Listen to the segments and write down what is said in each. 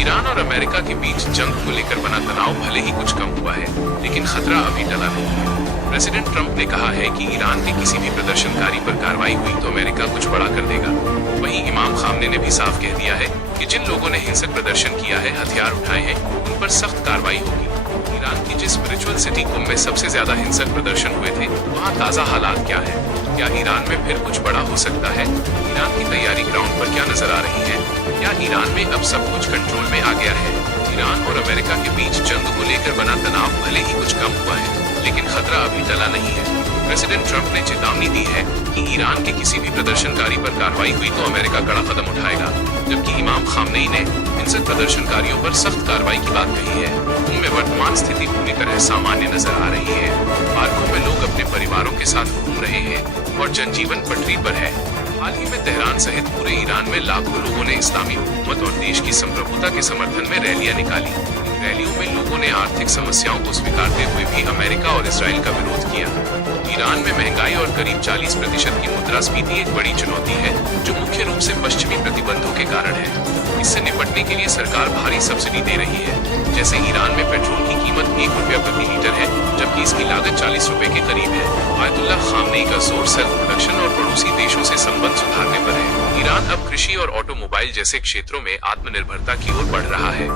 Iran और America के बीच जंग को लेकर बना तनाव भले ही कुछ कम हुआ है, लेकिन खतरा अभी टला नहीं है। प्रेसिडेंट ट्रंप ने कहा है कि ईरान के किसी भी प्रदर्शनकारी पर कार्रवाई हुई तो अमेरिका कुछ बड़ा कर देगा। वहीं इमाम खामने ने भी साफ कह दिया है कि जिन लोगों ने हिंसक प्रदर्शन किया है, हथियार उठाए हैं, उन पर सख्त कार्रवाई होगी। ईरान की जिस स्पिरिचुअल सिटी कुंभ में सबसे ज्यादा हिंसक प्रदर्शन हुए थे, वहाँ ताज़ा हालात क्या है? क्या ईरान में फिर कुछ बड़ा हो सकता है? ईरान की तैयारी ग्राउंड पर क्या नजर आ रही है? क्या ईरान में अब सब कुछ कंट्रोल में आ गया है? ईरान और अमेरिका के बीच जंग को लेकर बना तनाव भले ही कुछ कम हुआ है, लेकिन खतरा अभी टला नहीं है। प्रेसिडेंट ट्रंप ने चेतावनी दी है कि ईरान के किसी भी प्रदर्शनकारी पर कार्रवाई हुई तो अमेरिका कड़ा कदम उठाएगा, जबकि इमाम खामनेई ने हिंसक प्रदर्शनकारियों पर सख्त कार्रवाई की बात कही है। उनमें वर्तमान स्थिति पूरी तरह सामान्य नजर आ रही है। पार्कों में लोग अपने परिवारों के साथ घूम रहे हैं और जनजीवन पटरी पर है। हाल ही में तेहरान सहित पूरे ईरान में लाखों लोगों ने इस्लामी हुकूमत और देश की संप्रभुता के समर्थन में रैलियां निकाली। रैलियों में लोगों ने आर्थिक समस्याओं को स्वीकारते हुए भी अमेरिका और इसराइल का विरोध किया। ईरान में महंगाई और करीब 40% की मुद्रास्फीति एक बड़ी चुनौती है, जो मुख्य रूप से पश्चिमी प्रतिबंधों के कारण है। इससे निपटने के लिए सरकार भारी सब्सिडी दे रही है। जैसे ईरान में पेट्रोल की कीमत ₹1 प्रति लीटर है, जबकि इसकी लागत ₹40 के करीब है। आयतुल्लाह खामनेई का जोर सेल्फ प्रोडक्शन और पड़ोसी देशों से संबंध सुधारने पर है। ईरान अब कृषि और ऑटोमोबाइल जैसे क्षेत्रों में आत्मनिर्भरता की ओर बढ़ रहा है।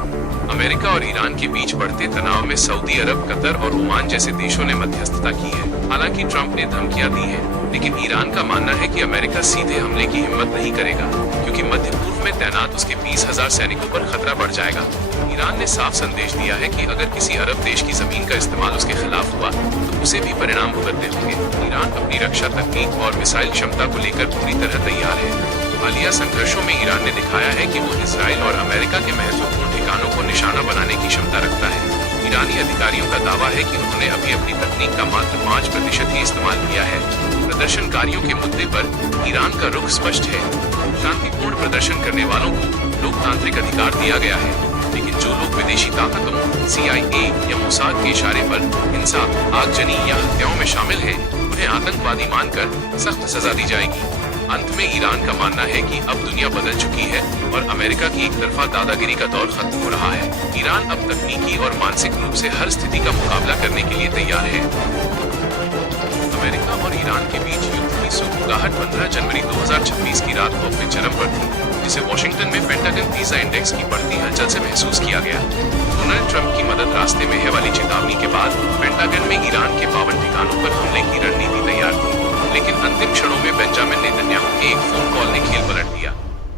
अमेरिका और ईरान के बीच बढ़ते तनाव में सऊदी अरब, कतर और ओमान जैसे देशों ने मध्यस्थता की है। हालांकि ट्रंप ने धमकियां दी है, लेकिन ईरान का मानना है कि अमेरिका सीधे हमले की हिम्मत नहीं करेगा, क्योंकि मध्य पूर्व में तैनात उसके 20,000 सैनिकों पर खतरा बढ़ जाएगा। ईरान ने साफ संदेश दिया है कि अगर किसी अरब देश की जमीन का इस्तेमाल उसके खिलाफ हुआ तो उसे भी परिणाम भुगतने होंगे। ईरान अपनी रक्षा तकनीक और मिसाइल क्षमता को लेकर पूरी तरह तैयार है। हालिया संघर्षों में ईरान ने दिखाया है कि वो इसराइल और अमेरिका के महत्वपूर्ण ठिकानों को निशाना बनाने की क्षमता रखता है। ईरानी अधिकारियों का दावा है कि उन्होंने अभी अपनी तकनीक का मात्र 5% ही इस्तेमाल किया है। प्रदर्शनकारियों के मुद्दे पर ईरान का रुख स्पष्ट है। शांतिपूर्ण प्रदर्शन करने वालों को लोकतांत्रिक अधिकार दिया गया है, लेकिन जो लोग विदेशी ताकतों, CIA या मोसाद के इशारे पर हिंसा, आगजनी या हत्याओं में शामिल हैं, उन्हें आतंकवादी मानकर सख्त सजा दी जाएगी। अंत में ईरान का मानना है कि अब दुनिया बदल चुकी है और अमेरिका की एक तरफा दादागिरी का दौर खत्म हो रहा है। ईरान अब तकनीकी और मानसिक रूप से हर स्थिति का मुकाबला करने के लिए तैयार है। अमेरिका और ईरान के बीच युद्ध की सुगबुगाहट 15 जनवरी 2026 की रात को अपने चरम पर थी, जिसे वॉशिंगटन में पेंटागन वीजा इंडेक्स की बढ़ती हलचल से महसूस किया गया। डोनाल्ड ट्रंप की मदद रास्ते में है वाली चेतावनी के बाद पेंटागन में ईरान के 52 ठिकानों पर हमले की रणनीति तैयार थी, लेकिन अंतिम क्षणों में बेंजामिन नेतन्याहू के एक फोन कॉल ने खेल पलट दिया।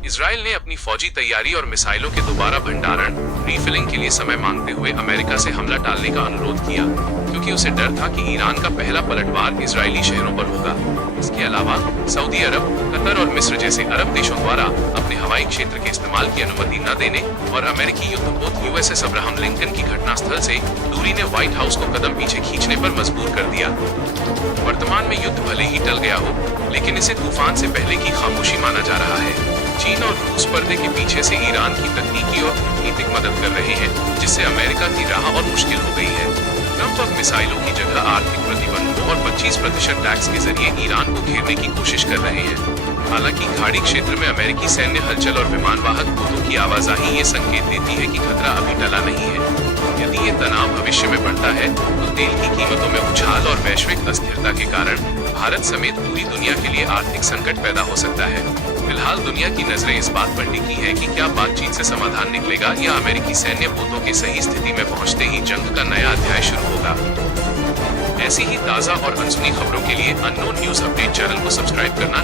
इजराइल ने अपनी फौजी तैयारी और मिसाइलों के दोबारा भंडारण रीफिलिंग के लिए समय मांगते हुए अमेरिका से हमला टालने का अनुरोध किया, क्योंकि उसे डर था कि ईरान का पहला पलटवार इजरायली शहरों पर होगा। इसके अलावा सऊदी अरब, कतर और मिस्र जैसे अरब देशों द्वारा अपने हवाई क्षेत्र के इस्तेमाल की अनुमति न देने और अमेरिकी युद्धपोत USS अब्राहम लिंकन की घटनास्थल से दूरी ने व्हाइट हाउस को कदम पीछे खींचने पर मजबूर कर दिया। वर्तमान में युद्ध भले ही टल गया हो, लेकिन इसे तूफान से पहले की खामोशी माना जा रहा है। चीन और रूस पर्दे के पीछे से ईरान की तकनीकी और कूटनीतिक मदद कर रहे हैं, जिससे अमेरिका की राह और मुश्किल हो गई है। ट्रंप अब मिसाइलों की जगह आर्थिक प्रतिबंधों और 25% टैक्स के जरिए ईरान को घेरने की कोशिश कर रहे हैं। हालांकि खाड़ी क्षेत्र में अमेरिकी सैन्य हलचल और विमानवाहक पोतों की आवाजाही ये संकेत देती है कि खतरा अभी टला नहीं है। यदि ये तनाव भविष्य में बढ़ता है तो तेल की कीमतों में उछाल और वैश्विक अस्थिरता के कारण भारत समेत पूरी दुनिया के लिए आर्थिक संकट पैदा हो सकता है। फिलहाल दुनिया की नजरें इस बात पर टिकी है कि क्या बातचीत से समाधान निकलेगा या अमेरिकी सैन्य पोतों के सही स्थिति में पहुंचते ही जंग का नया अध्याय शुरू होगा। ऐसी ही ताज़ा और अनसुनी खबरों के लिए अननोन न्यूज अपडेट चैनल को सब्सक्राइब करना